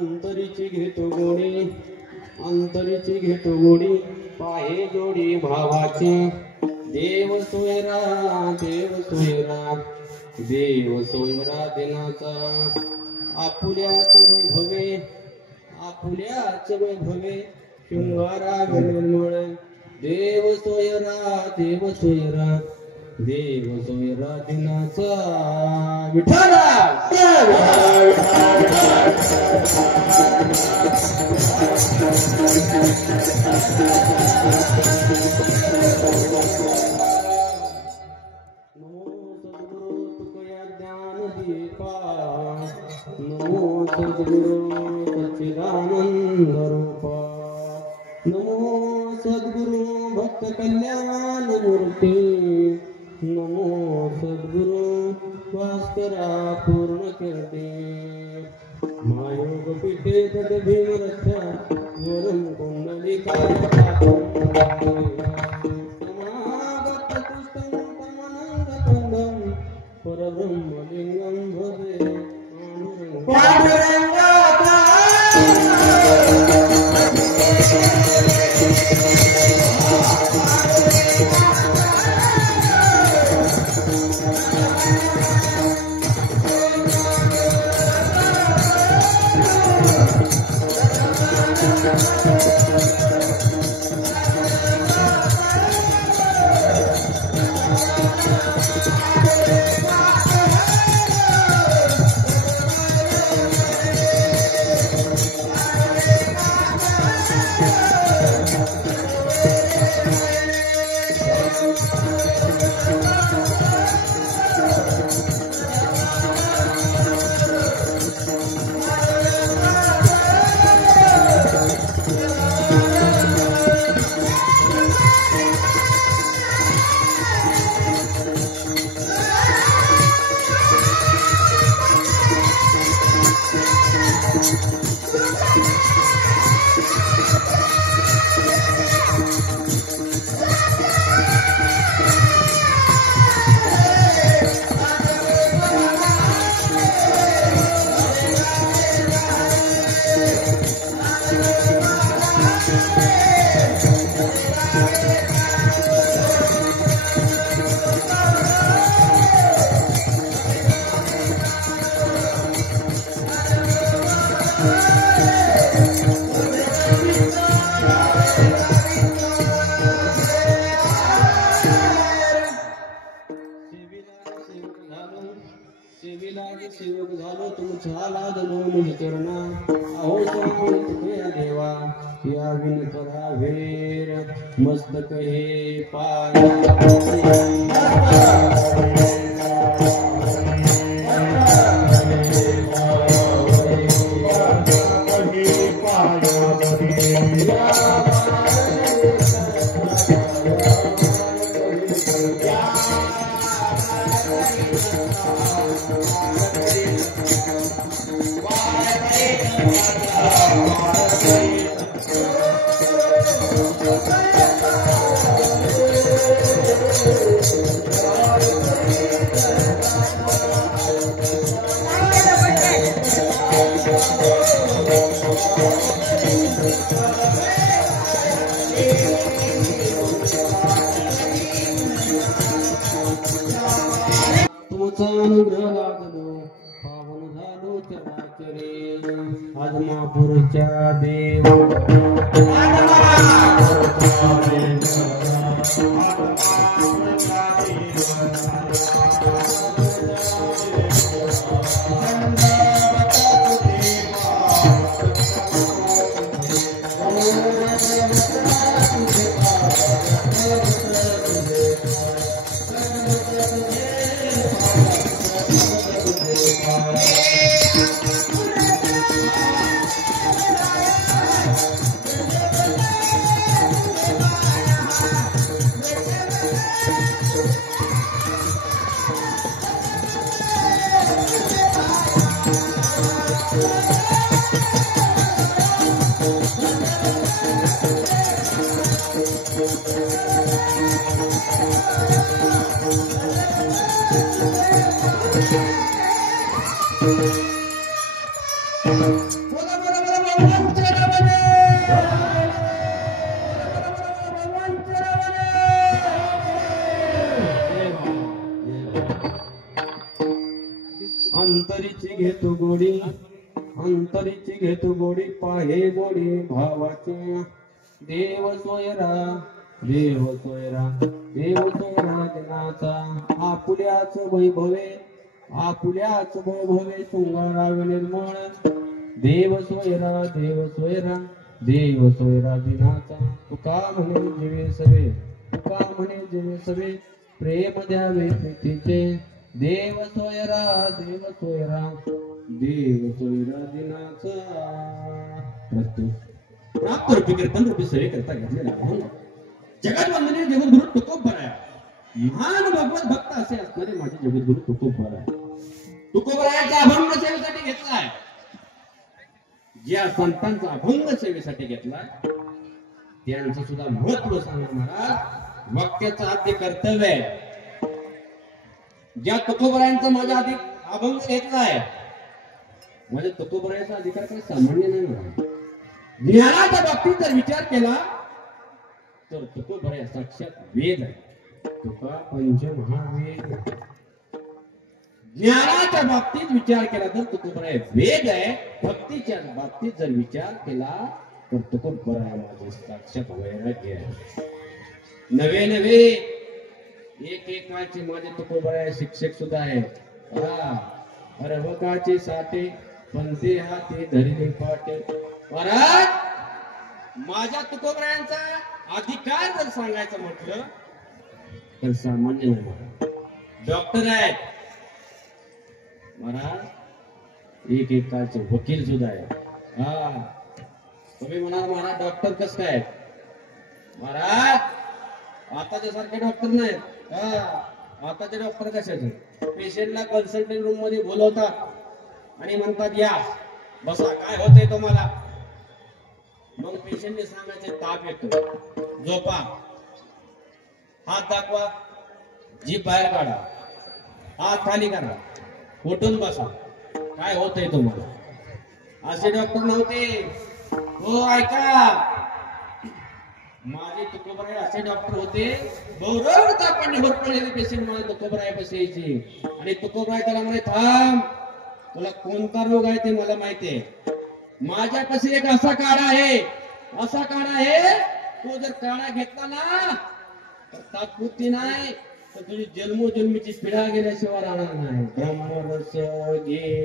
अंतरीची घेतो गोडी, अंतरीची घेतो गोडी, पाहे जोडी भावाची. देव सोयरा, देव सोयरा, देव सोयरा दिनाचा. आपुल्याच वैभवे, आपुल्याच वैभवे, शृंगारा निर्मळ. देव सोयरा, देव सोयरा, देव सोयरा दिनाचा. विठ्ठला नमो सद्गुरु सच्चिदानंद रूपा. नमो सद्गुरु भक्त कल्याण मूर्ती. नमो सद्गुरु भास्करा पूर्ण कीर्ती. मायोग पीठे तद भीमरक्षा वरम कुंडलिकाय समागत पुष्टं तमनंदकंदं परब्रह्मलिंगं भजे. सेवक झालो तुमचा लादलो निज चरणा. अहो स्वामी तुझ्या देवा या विन करा वेर. मस्तक हे पाय तुमचा अनुग्रह लादलो पावन झालो चराचरे. आदमापूरच्या देव बोला बोला अंतरीची घेतो गोडी, अंतरीची घेतो गोडी, पाहे गोडी भावाची. देव सोयरा, देव सोयरा, देव सोयरा दिनाचा. आपुल्याच वैभवे, आपुल्याच वैभवे शृंगारावे निर्मळ. देव सोयरा, देव सोयरा, देव सोयरा दिनाचा. तुका म्हणे जीवे सवे, तुका म्हणे जीवे सवे, प्रेम द्यावे प्रीतीचे. देव सोयरा, देव सोयरा, देव सोयरा दिनाचा. प्राप्त रूपी कीर्तन रूपी सेवे करता घेतलेला अभंग जगत वंदनीय जगद्गुरु तुकोबराया, महान भगवत भक्त असे असणारे माझे जगद्गुरु तुकोबराया, तुकोबरायाचा अभंग सेवेसाठी घेतलाय. ज्या संतांचा अभंग सेवेसाठी घेतलाय त्यांचं सुद्धा महत्व सांगा महाराज. वक्त्याचं आद्य कर्तव्य आहे. ज्या तुकोबरायांचा माझ्या आधी अभंग घेतलाय, माझ्या तुकोबरायाचा अधिकार काही सामान्य नाही म्हणा. ज्ञानाच्या बाबतीत जर विचार केला तर तुकोबराया साक्षात वेद आहे. तुका पंचमहावेद. ज्ञानाच्या बाबतीत विचार केला तर तुकोबराया वेद आहे. भक्तीच्या बाबतीत जर विचार केला तर तुकोबराया माझे साक्षात वैराग्य आहे. नवे नवे एक एकाचे माझे तुकोबराया शिक्षक सुद्धा आहे. अर्भकाचे साठे पंथे हाती धरले पाटे. महाराज माझ्या तुकोबरायांचा अधिकार जर सांगायचं म्हटलं तर सामान्य नाही. डॉक्टर आहेत महाराज, एक एकाचे वकील सुद्धा आहे. तुम्ही म्हणाल महाराज डॉक्टर कस काय महाराज? आताच्या सारखे डॉक्टर नाहीत. आताचे डॉक्टर कशाचे? पेशंटला कन्सल्टिंग रूम मध्ये बोलवतात आणि म्हणतात या बसा, काय होतंय तुम्हाला. मग पेशंटने सांगायचे ताप येतो, झोपा, हात दाखवा, जीभ बाहेर काढा, हात खाली करा, उठून बसा, काय होतंय तुम्हाला. असे डॉक्टर नव्हते. हो ऐका, माझे तुकोबराया असे डॉक्टर होते. बरोबर तापाने होरपळलेले पेशंट माझे तुकोबराया पाशी यायचे आणि तुकोबराया त्याला म्हणे थांब, तुला कोणता रोग आहे ते मला माहिती आहे. माझ्यापाशी एक असा काढा आहे, असा काढा आहे, तो जर काढा घेतला ना तर तात्पुरती नाही तर तुझी जन्मोजन्मीची पिढा गेल्याशिवाय राहणार नाही. ब्रह्मरस घे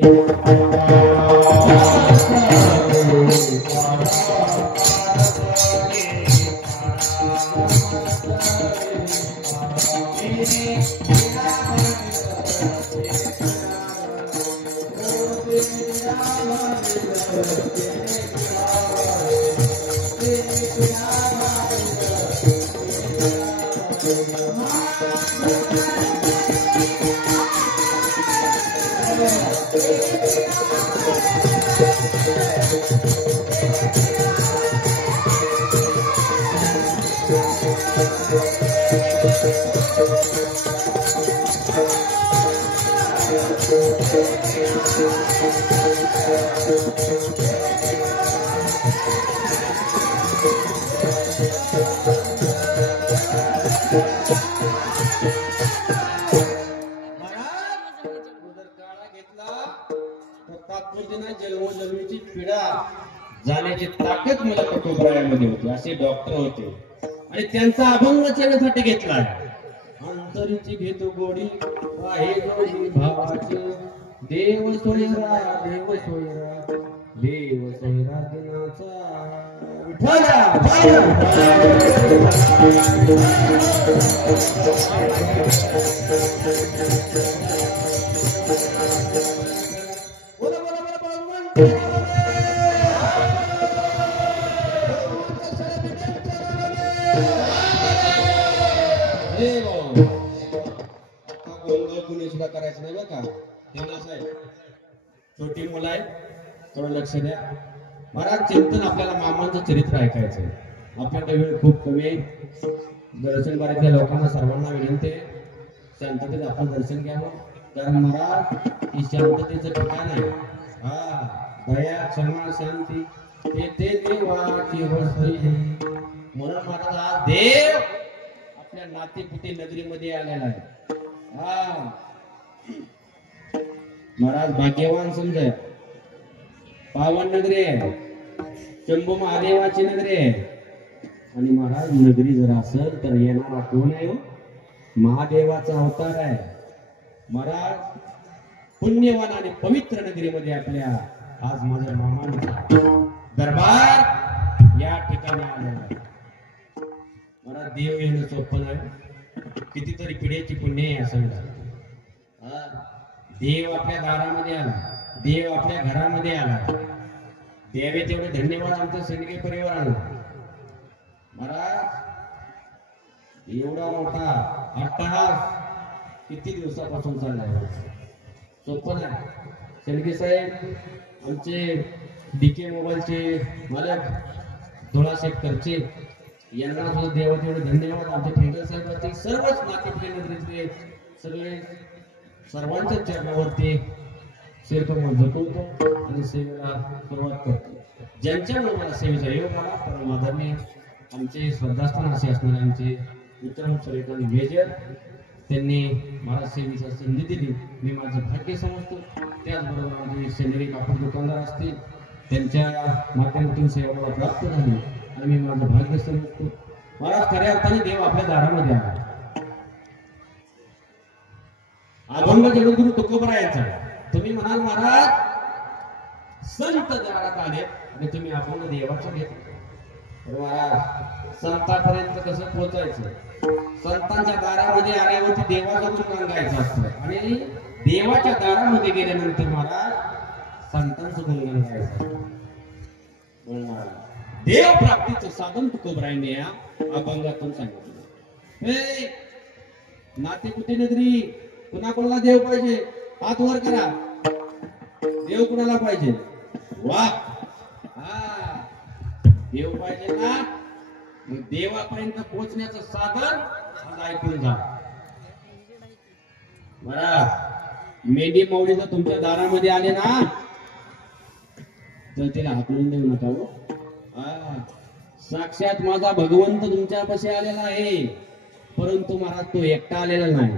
जन्मोजन्मीची पिढा जाण्याची ताकद मला तुकोबरायामध्ये होती. असे डॉक्टर होते आणि त्यांचा अभंग सेवेसाठी घेतला. अंतरीची घेतो गोडी, आहे गोडी भावाची. देव सोयरा, देव सोयरा, देव सोयरा दिनाचा. बोला बोला बोला भगवान. कुणी सुद्धा करायचं नाही बरं का. छोटी मुलं आहे, थोडं लक्ष द्या. महाराज चिंतन आपल्याला मामांचं चरित्र ऐकायचंय. आपल्याकडे वेळ खूप कमी आहे. दर्शन बारीतल्या लोकांना सर्वांना विनंती आहे शांततेत आपण दर्शन घ्यावं. कारण महाराज ही शांततेचं ठिकाण आहे. दया क्षमा शांती तेथे देवाची वस्ती. म्हणून महाराज आज देव आपल्या नातेपुते नगरीमध्ये आलेला आहे. हा महाराज भाग्यवान समजा. पावन नगरी आहे, शंभू महादेवाची नगरी आहे. आणि महाराज नगरी जर असेल तर येणारा कोण आहे? महादेवाचा अवतार आहे. महाराज पुण्यवान आणि पवित्र नगरीमध्ये आपल्या आज माझ्या मामांचा दरबार या ठिकाणी आलेला आहे. महाराज देव येणं सोपं नाही. कितीतरी पिढ्याची पुण्य आहे असं. देव आपल्या दारामध्ये आला, देव आपल्या घरामध्ये आला. देवे तेवढे धन्यवाद आमच्या सैनिकी परिवाराला. महाराज एवढा मोठा अट्टहास किती दिवसापासून चाललाय? सोपं नाही. सैनिकी साहेब आमचे डीके मोबाईलचे मालक धोळाशेठ करचे यांना सुद्धा देवा तेवढे धन्यवाद. आमचे ठेंगल साहेबांचे सर्वच नातेपुते नगरीतले सगळे सर्वांच्या चरणावरती शिरकमोड झटवतो आणि सेवेला सुरुवात करतो. ज्यांच्यामुळे मला सेवेचा योग आला परम आदरणीय आमचे श्रद्धास्थान असे असणारे आमचे विक्रम सूर्यकांत मेजर त्यांनी मला सेवेची संधी दिली. मी माझं भाग्य समजतो. त्याचबरोबर आमचे सेनेरी कापड दुकानदार असतील त्यांच्या माध्यमातून सेवा मला प्राप्त झाली आणि मी माझं भाग्य समजतो. महाराज खऱ्या अर्थाने देव आपल्या दारामध्ये आला. अभंग जगद्गुरु तुकोबरायांचा. तुम्ही म्हणाल महाराज संत दारात आले आणि तुम्ही अभंग देवाचं घेतलं. महाराज संतांपर्यंत कसं पोहोचायचं? संतांच्या दारामध्ये आल्यावरती देवाचं गुणगान गायचं असतं आणि देवाच्या दारामध्ये गेल्यानंतर महाराज संतांचं गुणगान गायचं असतं. देव प्राप्तीचं साधन तुकोबरायांनी या अभंगातून सांगितलं. हे नातेपुते नगरी कुणाला देव पाहिजे? हात वर करा. देव कुणाला पाहिजे? वा हा देव पाहिजे ना. मग देवापर्यंत पोहोचण्याचं साधन आज ऐकून जा. बरं मेंढी माऊली जर तुमच्या दारामध्ये आले ना तर तिला हाकलून देऊ नका. साक्षात माझा भगवंत तुमच्यापाशी आलेला आहे. परंतु महाराज तो एकटा आलेला नाही.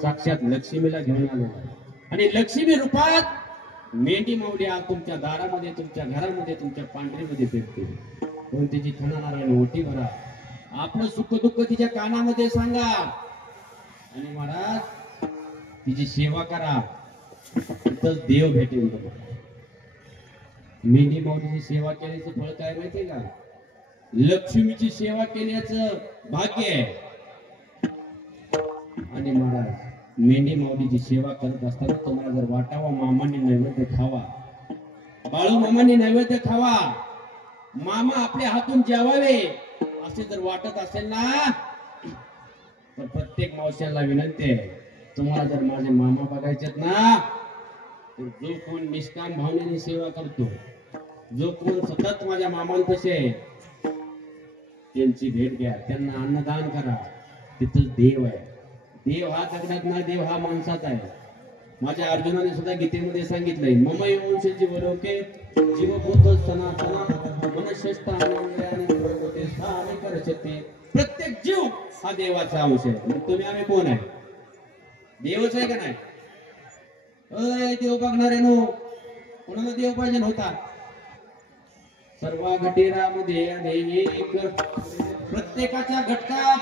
साक्षात लक्ष्मीला घेऊन आलेला आहे आणि लक्ष्मी रूपात मेंढी माऊली आज तुमच्या दारामध्ये तुमच्या घरामध्ये तुमच्या पांढरीमध्ये पेटते. पण तिची खणा नारायण ओटी भरा. आपलं सुख दुःख तिच्या कानामध्ये सांगा आणि महाराज तिची सेवा करा. तिथंच देव भेटेल. मेंढी माऊलीची सेवा केल्याचं फळ काय माहितीये का? लक्ष्मीची सेवा केल्याचं भाग्य आहे. आणि महाराज मेंढी माऊलीची सेवा करत असताना तुम्हाला जर वाटावा मामांनी नैवेद्य खावा, बाळू मामांनी नैवेद्य खावा, मामा आपल्या हातून जेवावे असे जर वाटत असेल ना तर प्रत्येक मावश्याला विनंती आहे, तुम्हाला जर माझे मामा बघायचेत ना तर जो कोण निष्काम भावनेने सेवा करतो, जो कोण सतत माझ्या मामांपाशी आहे त्यांची भेट घ्या, त्यांना अन्नदान करा. तिथं देव आहे. देव हा दगडात नाही, देव हा माणसात आहे. माझ्या अर्जुनाने सुद्धा गीतेमध्ये सांगितलंय, मम वंशजी वरोके जीवभूत सनातना मनश्रेष्ठ आणि करशते. प्रत्येक जीव हा देवाचा अंश आहे. मग तुम्ही आम्ही कोण आहे? देवच आहे का नाही? अय देव बघणारे नो, कोणाला देव पाहिजे नव्हता? सर्व घटेरामध्ये एक प्रत्येकाच्या घटकात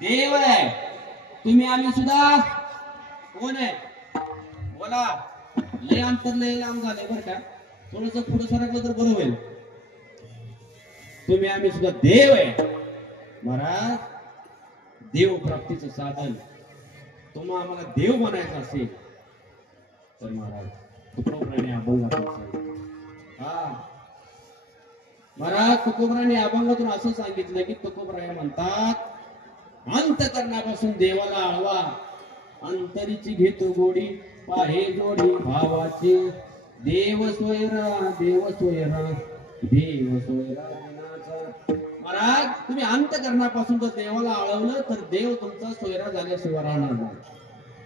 देव आहे. तुम्ही आम्ही सुद्धा कोण आहे? बोला. लय अंतर लय लांब झाले बरं का. थोडस पुढे सरकलं तर बरं होईल. तुम्ही आम्ही सुद्धा देव आहे. महाराज देव प्राप्तीचं साधन तुम्हाला आम्हाला देव बनायचं असेल तर महाराज तुकोबराने अभंगातून सांगितलं. महाराज तुकोबराने अभंगातून असं सांगितलं की तुकोबराया म्हणतात, अंतकरणापासून देवाला आळवा, अंतरीची घेतो गोडी, पाहे जोडी भावाचे. देव सोयरा देव सोयरा देव सोयरा दिनाचा. महाराज तुम्ही अंतकरणापासून जर देवाला आळवलं तर देव तुमचा सोयरा झाल्याशिवाय राहणार नाही.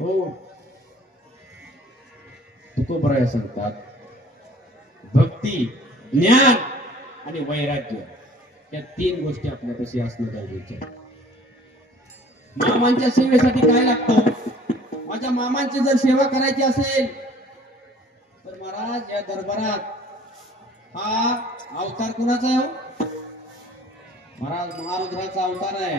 हो तुकोबराया सांगतात, भक्ती, ज्ञान आणि वैराग्य या 3 गोष्टी आपल्यापाशी असणं गरजेचं आहे. मामांच्या सेवेसाठी काय लागतं? माझ्या मामांची जर सेवा करायची असेल तर महाराज या दरबारात हा अवतार कोणाचा आहे? महाराज महारुद्राचा अवतार आहे.